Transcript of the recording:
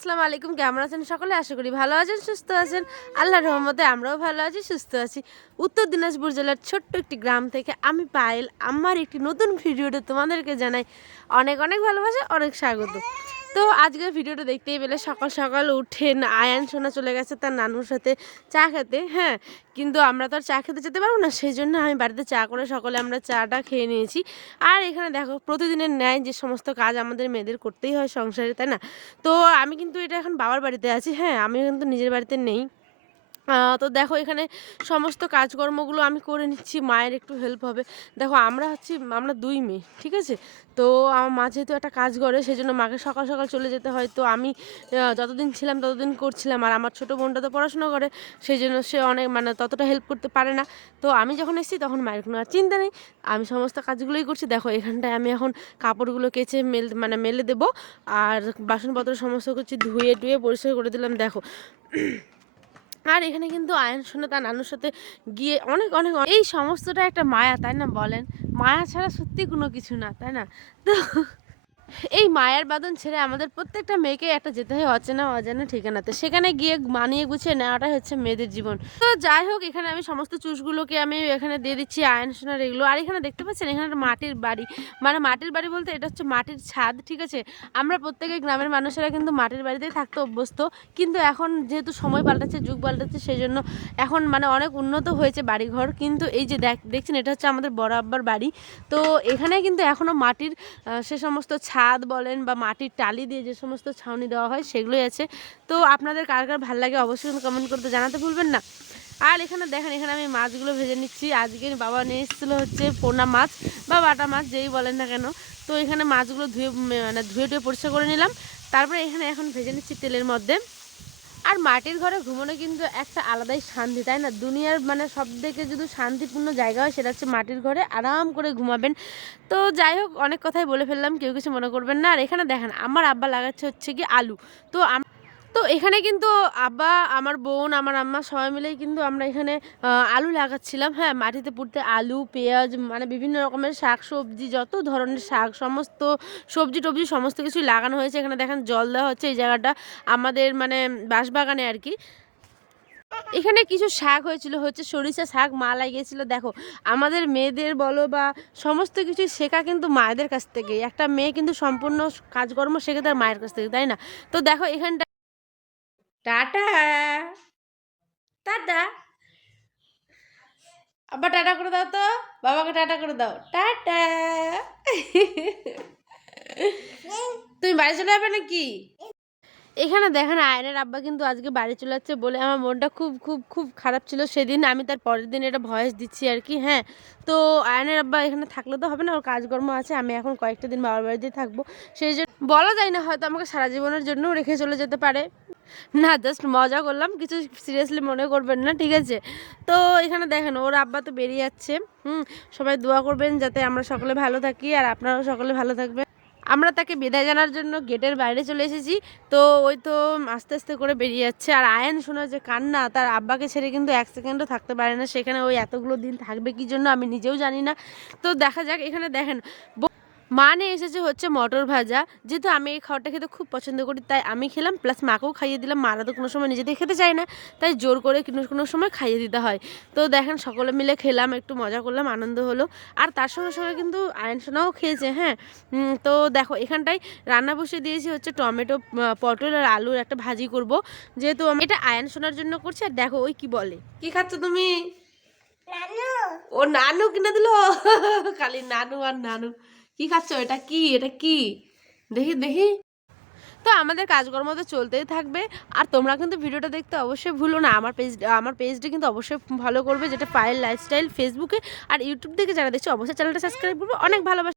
আসসালামু আলাইকুম। কেমন আছেন সকলে? আশা করি ভালো আছেন, সুস্থ আছেন। আল্লাহর রহমতে আমরাও ভালো আছি, সুস্থ আছি। উত্তর দিনাজপুর জেলার ছোট্ট একটি গ্রাম থেকে আমি পায়েল আমার একটি নতুন ভিডিওতে তোমাদেরকে জানাই অনেক অনেক ভালোবাসা, অনেক স্বাগত। তো আজকের ভিডিওটা দেখতেই পেলে সকাল সকাল উঠে আয়ান সোনা চলে গেছে তার নানুর সাথে চা খেতে। হ্যাঁ, কিন্তু আমরা তো আর চা খেতে যেতে পারবো না, সেই জন্য আমি বাড়িতে চা করে সকলে আমরা চাটা খেয়ে নিয়েছি। আর এখানে দেখো প্রতিদিনের ন্যায় যে সমস্ত কাজ আমাদের মেয়েদের করতেই হয় সংসারে, তাই না? তো আমি কিন্তু এটা এখন বাবার বাড়িতে আছি। হ্যাঁ, আমি কিন্তু নিজের বাড়িতে নেই। তো দেখো এখানে সমস্ত কাজকর্মগুলো আমি করে নিচ্ছি, মায়ের একটু হেল্প হবে। দেখো আমরা ২ মেয়ে, ঠিক আছে? তো আমার মা যেহেতু একটা কাজ করে সেজন্য মাকে সকাল সকাল চলে যেতে হয়। তো আমি যতদিন ছিলাম ততদিন করছিলাম। আর আমার ছোটো বোনটা তো পড়াশোনা করে, সেইজন্য সে অনেক মানে ততটা হেল্প করতে পারে না। তো আমি যখন এসেছি তখন মায়ের কোনো আর চিন্তা নেই। আমি সমস্ত কাজগুলোই করছি। দেখো এখানটায় আমি এখন কাপড়গুলো কেচে মেলে দেবো। আর বাসনপত্র সমস্ত কিছু ধুয়ে টুয়ে পরিষ্কার করে দিলাম দেখো। আর এখানে কিন্তু আয়ন সোনা তার নানুর সাথে গিয়ে অনেক অনেক এই সমস্তটা একটা মায়া, তাই না বলেন? মায়া ছাড়া সত্যি কোনো কিছু না, তাই না? তো এই মায়ার বাঁধন ছেড়ে আমাদের প্রত্যেকটা মেয়েকে একটা যেতে হয় অচেনা অজানা ঠিকানাতে, সেখানে গিয়ে মানিয়ে গুছিয়ে নেওয়াটাই হচ্ছে মেয়েদের জীবন। তো যাই হোক, এখানে আমি সমস্ত চুষগুলোকে আমি এখানে দিয়ে দিচ্ছি আয়ন সোনার এগুলো। আর এখানে দেখতে পাচ্ছেন এখানে একটা মাটির বাড়ি, মানে মাটির বাড়ি বলতে এটা হচ্ছে মাটির ছাদ, ঠিক আছে? আমরা প্রত্যেকে গ্রামের মানুষেরা কিন্তু মাটির বাড়িতেই থাকতে অভ্যস্ত, কিন্তু এখন যেহেতু সময় পাল্টাচ্ছে, যুগ পাল্টাচ্ছে, সেই জন্য এখন মানে অনেক উন্নত হয়েছে বাড়িঘর। কিন্তু এই যে দেখছেন এটা হচ্ছে আমাদের বড় আব্বার বাড়ি। তো এখানে কিন্তু এখনও মাটির সে সমস্ত ছাদ বলেন বা মাটির টালি দিয়ে যে সমস্ত ছাউনি দেওয়া হয় সেগুলোই আছে। তো আপনাদের কার কার ভালো লাগে অবশ্যই কমেন্ট করতে জানাতে ভুলবেন না। আর এখানে দেখেন এখানে আমি মাছগুলো ভেজে নিচ্ছি। আজকে বাবা নিয়ে এসেছিলো হচ্ছে পোনা মাছ বা বাটা মাছ যেই বলেন না কেন। তো এখানে মাছগুলো ধুয়ে টুয়ে পরিষ্কার করে নিলাম। তারপরে এখানে এখন ভেজে নিচ্ছি তেলের মধ্যে। আর মাটির ঘরে ঘুমানো কিন্তু একটা আলাদাই শান্তি, তাই না? দুনিয়ার মানে সবথেকে যদি শান্তিপূর্ণ জায়গা হয় সেটা হচ্ছে মাটির ঘরে আরাম করে ঘুমাবেন। তো যাই হোক, অনেক কথাই বলে ফেললাম, কেউ কিছু মনে করবেন না। আর এখানে দেখেন আমার আব্বা লাগাচ্ছে হচ্ছে কি আলু। তো তো এখানে কিন্তু আব্বা, আমার বোন, আমার আম্মা সবাই মিলেই কিন্তু আমরা এখানে আলু লাগাচ্ছিলাম। হ্যাঁ, মাটিতে পুঁততে আলু, পেঁয়াজ মানে বিভিন্ন রকমের শাক সবজি, যত ধরনের শাক সমস্ত সবজি টবজি সমস্ত কিছুই লাগানো হয়েছে। এখানে দেখেন জল দেওয়া হচ্ছে, এই জায়গাটা আমাদের মানে বাঁশবাগানে আর কি। এখানে কিছু শাক হয়েছিল, হচ্ছে সরিষা শাক, মা লাগিয়েছিল। দেখো আমাদের মেয়েদের বলো বা সমস্ত কিছু শেখা কিন্তু মায়েদের কাছ থেকে। একটা মেয়ে কিন্তু সম্পূর্ণ কাজকর্ম শেখে তার মায়ের কাছ থেকে, তাই না? তো দেখো এখানটা টাটা, টাটা, আবার টাটা করে দাও তো, বাবাকে টাটা করে দাও, টাটা। তুমি বাড়ি চলে যাবে নাকি? এখানে দেখেন আয়নের আব্বা কিন্তু আজকে বাড়ি চলে যাচ্ছে বলে আমার মনটা খুব খুব খুব খারাপ ছিল সেদিন। আমি তার পরের দিন এটা ভয়েস দিচ্ছি আর কি। হ্যাঁ, তো আয়নের আব্বা এখানে থাকলে তো হবে না, ওর কাজকর্ম আছে। আমি এখন কয়েকটা দিন বাবার বাড়িতেই থাকবো, সেই জন্য বলা যায় না, হয়তো আমাকে সারা জীবনের জন্যও রেখে চলে যেতে পারে। না, জাস্ট মজা করলাম, কিছু সিরিয়াসলি মনে করবেন না, ঠিক আছে? তো এখানে দেখেন ওর আব্বা তো বেরিয়ে যাচ্ছে। সবাই দোয়া করবেন যাতে আমরা সকলে ভালো থাকি আর আপনারাও সকলে ভালো থাকবেন। আমরা তাকে বিদায় জানার জন্য গেটের বাইরে চলে এসেছি। তো ওই তো আস্তে আস্তে করে বেরিয়ে যাচ্ছে। আর আয়ান শোনার যে কান্না, তার আব্বাকে ছেড়ে কিন্তু এক সেকেন্ডও থাকতে পারে না সেখানে। ওই এতগুলো দিন থাকবে কি জন্য আমি নিজেও জানি না। তো দেখা যাক। এখানে দেখেন মা নিয়ে এসেছে হচ্ছে মটর ভাজা। যেহেতু আমি এই খাবারটা খেতে খুব পছন্দ করি তাই আমি খেলাম, প্লাস মাকেও খাইয়ে দিলাম। মারা তো কোনো সময় নিজেদের খেতে চায় না, তাই জোর করে কোনো সময় খাইয়ে দিতে হয়। তো দেখেন সকলে মিলে খেলাম, একটু মজা করলাম, আনন্দ হলো। আর তার সঙ্গে সঙ্গে কিন্তু আয়ন সোনাও খেয়েছে। হ্যাঁ, তো দেখো এখানটায় রান্না বসিয়ে দিয়েছি হচ্ছে টমেটো, পটল আর আলুর একটা ভাজি করব, যেহেতু আমি এটা আয়ন সোনার জন্য করছি। আর দেখো ওই কি বলে, কি খাচ্ছ তুমি? ও নানু কিনে দিল। খালি নানু আর নানু। কি খাচ্ছ? এটা কি, এটা কি? দেখি দেখি। তো আমাদের কাজকর্ম তো চলতেই থাকবে। আর তোমরা কিন্তু ভিডিওটা দেখতে অবশ্যই ভুলো না। আমার পেজটা কিন্তু অবশ্যই ফলো করবে, যেটা পায়েল লাইফস্টাইল ফেসবুকে। আর ইউটিউব থেকে যারা দেখছো অবশ্যই চ্যানেলটা সাবস্ক্রাইব করবে। অনেক ভালোবাসা।